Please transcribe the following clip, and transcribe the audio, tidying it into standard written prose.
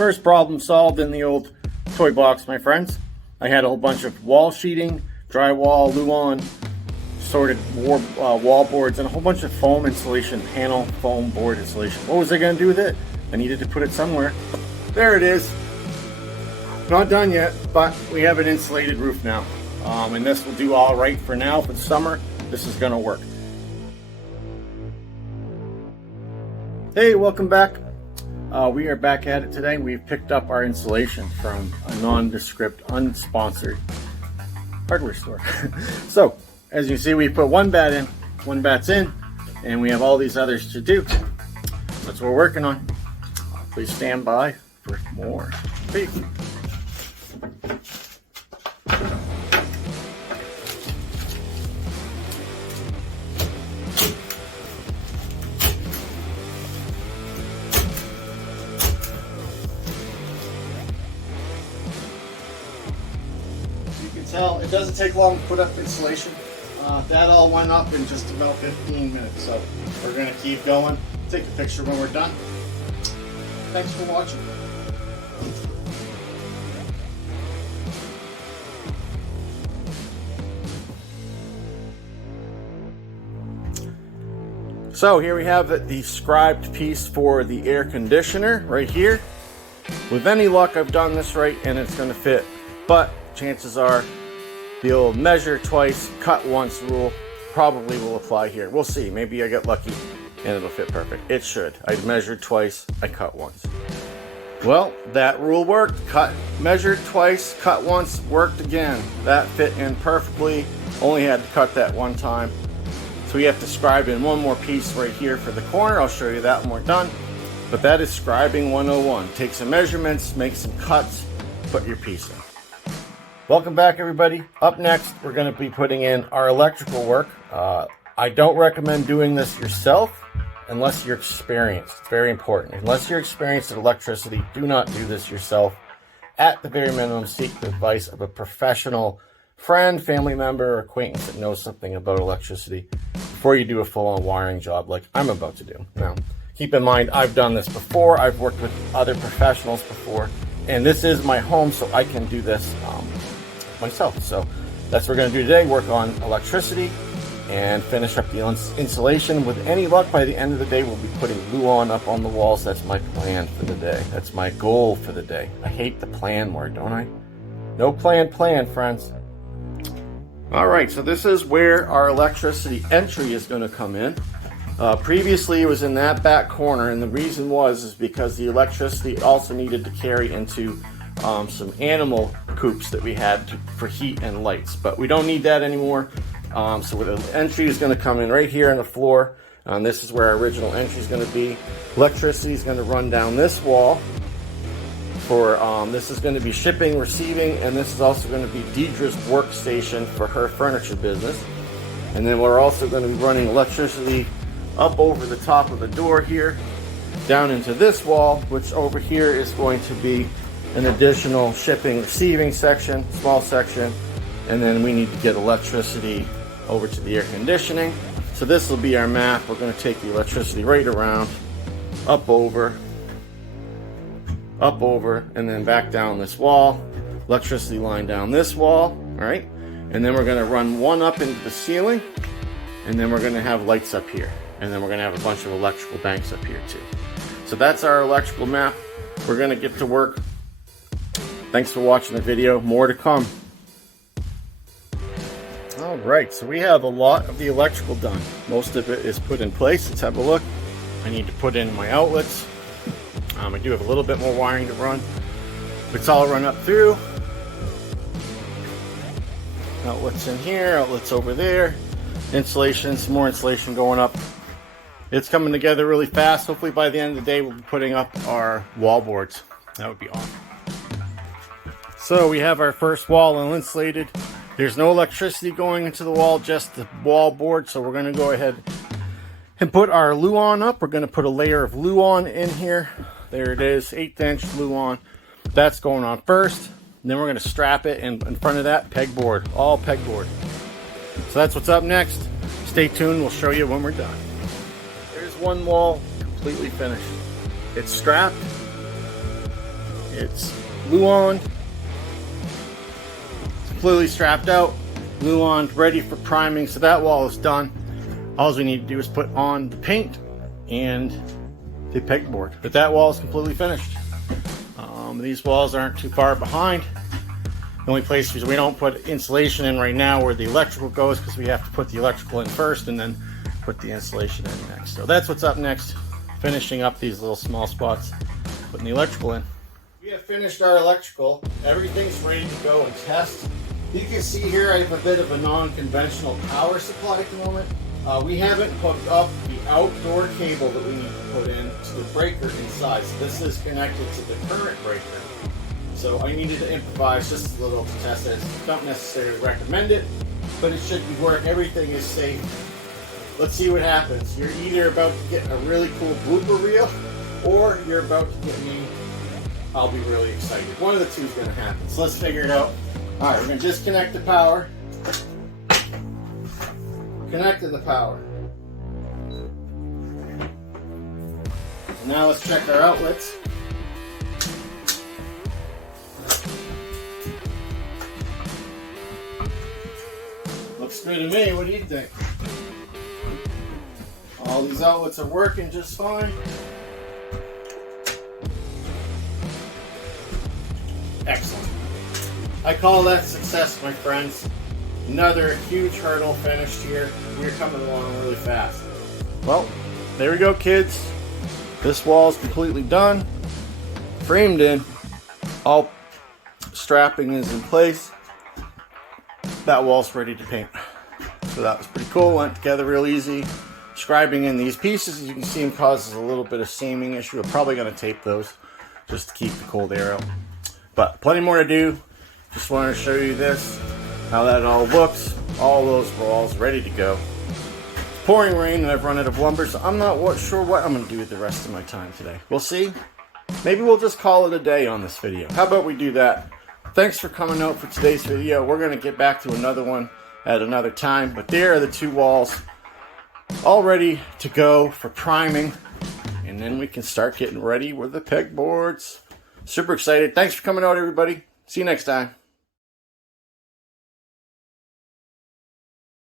First problem solved in the old toy box, my friends. I had a whole bunch of wall sheeting, drywall, Luan, sorted wall boards, and a whole bunch of foam insulation, panel foam board insulation. What was I going to do with it? I needed to put it somewhere. There it is. Not done yet, but we have an insulated roof now. And this will do all right for now. For the summer, this is going to work. Hey, welcome back. We are back at it today. We've picked up our insulation from a nondescript, unsponsored hardware store. So, as you see, we put one bat in, one bat's in, and we have all these others to do. That's what we're working on. Please stand by for more. Peace. Tell it doesn't take long to put up insulation. That all went up in just about 15 minutes, so we're going to keep going. Take a picture when we're done. Thanks for watching. So here we have the scribed piece for the air conditioner right here. With any luck, I've done this right and it's going to fit, but chances are the old measure twice, cut once rule probably will apply here. We'll see. Maybe I get lucky and it'll fit perfect. It should. I measured twice, I cut once. Well, that rule worked. Measured twice, cut once, worked again. That fit in perfectly. Only had to cut that one time. So we have to scribe in one more piece right here for the corner. I'll show you that when we're done. But that is scribing 101. Take some measurements, make some cuts, put your piece in. Welcome back, everybody. Up next, we're going to be putting in our electrical work. I don't recommend doing this yourself unless you're experienced. It's very important. Unless you're experienced in electricity, do not do this yourself. At the very minimum, seek the advice of a professional friend, family member, or acquaintance that knows something about electricity before you do a full-on wiring job like I'm about to do. Now, keep in mind, I've done this before. I've worked with other professionals before, and this is my home, so I can do this myself. So that's what we're going to do today, work on electricity and finish up the insulation. With any luck, by the end of the day, we'll be putting Luan up on the walls. That's my plan for the day. That's my goal for the day. I hate the plan word, don't I? No plan, friends. All right, so this is where our electricity entry is going to come in. Previously, it was in that back corner, and the reason is because the electricity also needed to carry into some animal coops that we had for heat and lights, but we don't need that anymore. So the entry is going to come in right here on the floor. This is where our original entry is going to be. Electricity is going to run down this wall. This is going to be shipping, receiving, and this is also going to be Deidre's workstation for her furniture business. And then we're also going to be running electricity up over the top of the door here, down into this wall, which over here is going to be an additional shipping, receiving section, small section, and then we need to get electricity over to the air conditioning. So this will be our map. We're going to take the electricity right around, up over, and then back down this wall. Electricity line down this wall, all right? And then we're going to run one up into the ceiling, and then we're going to have lights up here. And then we're going to have a bunch of electrical banks up here too. So that's our electrical map. We're going to get to work. Thanks for watching the video. More to come. All right, so we have a lot of the electrical done. Most of it is put in place. Let's have a look. I need to put in my outlets. I do have a little bit more wiring to run. It's all run up through. Outlets in here, outlets over there. Insulation, some more insulation going up. It's coming together really fast. Hopefully by the end of the day, we'll be putting up our wall boards. That would be awesome. So we have our first wall all insulated. There's no electricity going into the wall, just the wall board. So we're going to go ahead and put our Luan up. We're going to put a layer of Luan in here. There it is, 1/8 inch Luan. That's going on first. And then we're going to strap it, and in front of that, pegboard, all pegboard. So that's what's up next. Stay tuned, we'll show you when we're done. There's one wall completely finished. It's strapped. It's glue on, it's completely strapped out, glue on, ready for priming. So that wall is done. All we need to do is put on the paint and the pegboard. But that wall is completely finished. These walls aren't too far behind. The only place is we don't put insulation in right now where the electrical goes, because we have to put the electrical in first and then put the insulation in next. So that's what's up next, finishing up these little small spots, putting the electrical in. We have finished our electrical. Everything's ready to go and test. You can see here I have a bit of a non-conventional power supply at the moment. We haven't hooked up the outdoor cable that we need to put in to the breaker inside. So this is connected to the current breaker. So I needed to improvise just a little to test it. Don't necessarily recommend it, but it should work. Everything is safe. Let's see what happens. You're either about to get a really cool blooper reel, or you're about to get me. I'll be really excited. One of the two is going to happen. So let's figure it out. All right, we're going to disconnect the power. Connected the power. Now let's check our outlets. Looks good to me. What do you think? All these outlets are working just fine. Excellent. I call that success, my friends. Another huge hurdle finished here. We're coming along really fast. Well, there we go, kids. This wall is completely done, framed in. All strapping is in place. That wall's ready to paint. So that was pretty cool. Went together real easy. Scribing in these pieces, as you can see, them causes a little bit of seaming issue. I'm probably going to tape those just to keep the cold air out. But plenty more to do. Just wanted to show you this. How that all looks. All those walls ready to go. It's pouring rain and I've run out of lumber, so I'm not sure what I'm going to do with the rest of my time today. We'll see. Maybe we'll just call it a day on this video. How about we do that? Thanks for coming out for today's video. We're going to get back to another one at another time, but there are the two walls all ready to go for priming, and then we can start getting ready with the pegboards. Super excited. Thanks for coming out, everybody. See you next time.